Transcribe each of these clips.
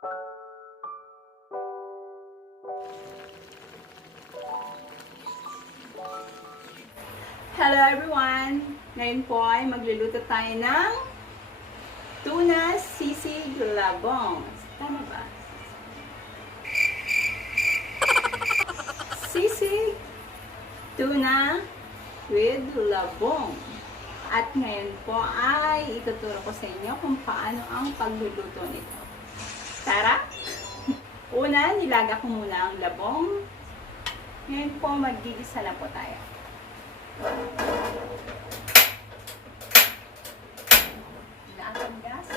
Hello everyone! Ngayon po ay magluluto tayo ng tuna sisig labong. Tama ba? Sisig tuna with labong. At ngayon po ay ituturo ko sa inyo kung paano ang pagluluto nito. Tara! Una, nilaga ko muna ang labong. Ngayon po mag-igisa na po tayo. Lahat gas.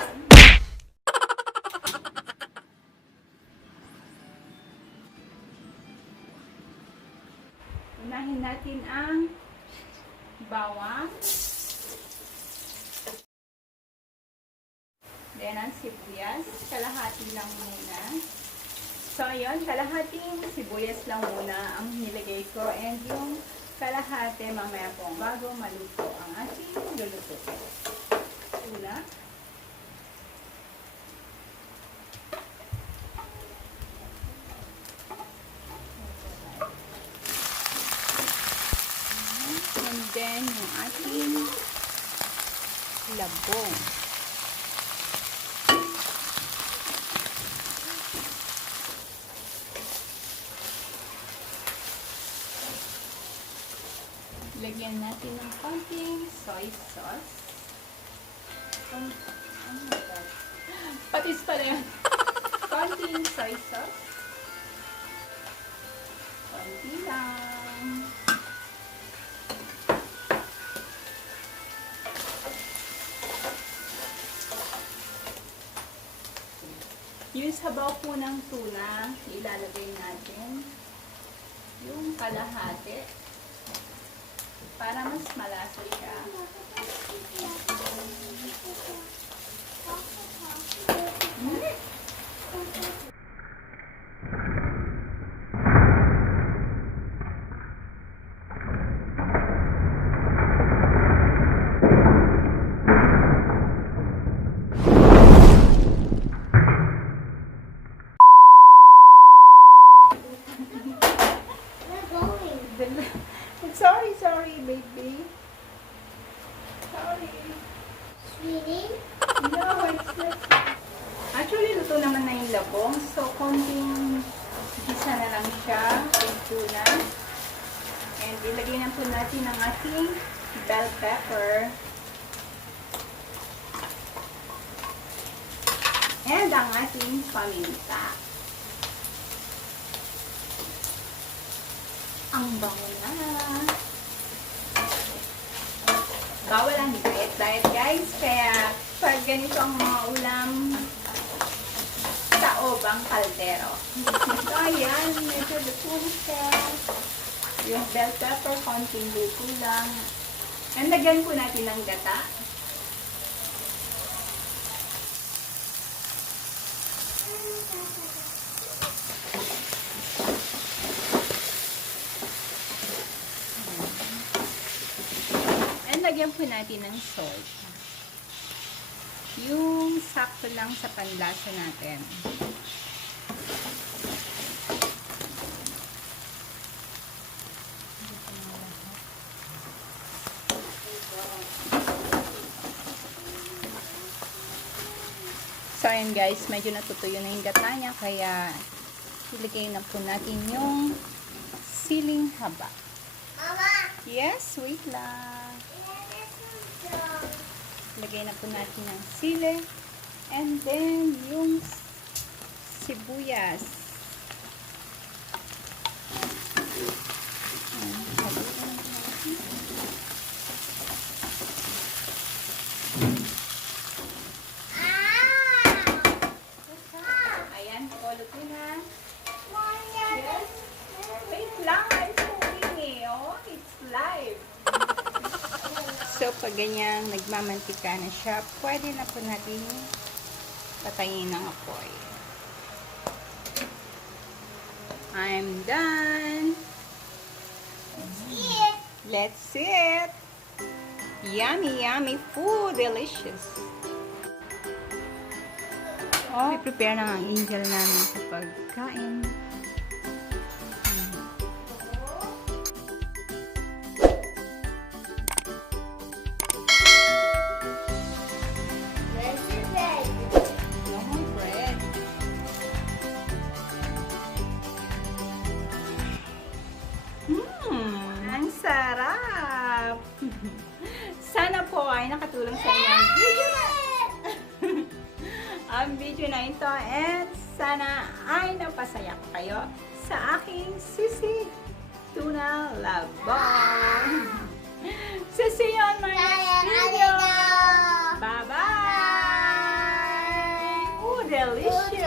Unahin natin ang bawang. Then ang sibuyas. Kalahati lang muna. So ayun, kalahating sibuyas lang muna ang nilagay ko. And yung kalahati mamaya po bago maluto ang ating luluto. Una. And then yung ating labong. Lagyan natin ng konting soy sauce. Oh my God. Patis pala yan. Konting soy sauce. Konti lang. Yung sabaw po ng tuna, ilalagay natin yung kalahati para mas malasa siya. Sorry, baby. Sorry. Sweetie? No, it's not. Actually, luto naman na yung labong. So, konting gisa na lang siya with tuna. And ilagay na po natin ang ating bell pepper. And ang ating paminta. Ang bango na. Bawal ang diet guys. Kaya pag ganito ang mga ulam, taob ang kaldero. So ayan, medyo luto siya. Yung bell pepper, konting luto lang. And lagyan po natin ng gata. Lagyan po natin ng salt. Yung sakto lang sa panlasa natin. So ayan guys, medyo natutuyo na yung gata niya, kaya ilagay na po natin yung siling haba. Mama! Yes, wait lang. Lagay na po natin ng sili. And then, yung sibuyas. Ayan, follow ko na. Yes. Wait lang, I'm cooking eh. Oh, it's live. So, pag ganyang nagmamantika na siya, pwede na po natin patayin ng apoy. I'm done. Let's see it. Yummy, yummy food. Delicious. Oh, prepare na ang angel namin sa pagkain. Where's the bread? No bread. Ang sarap! Sana po ay nakatulong sa inyo ang video na ang video na ito, and sana ay napasaya ko kayo sa aking Sisig Tuna Labong. So see you on my next video! Bye-bye! Ooh, delicious!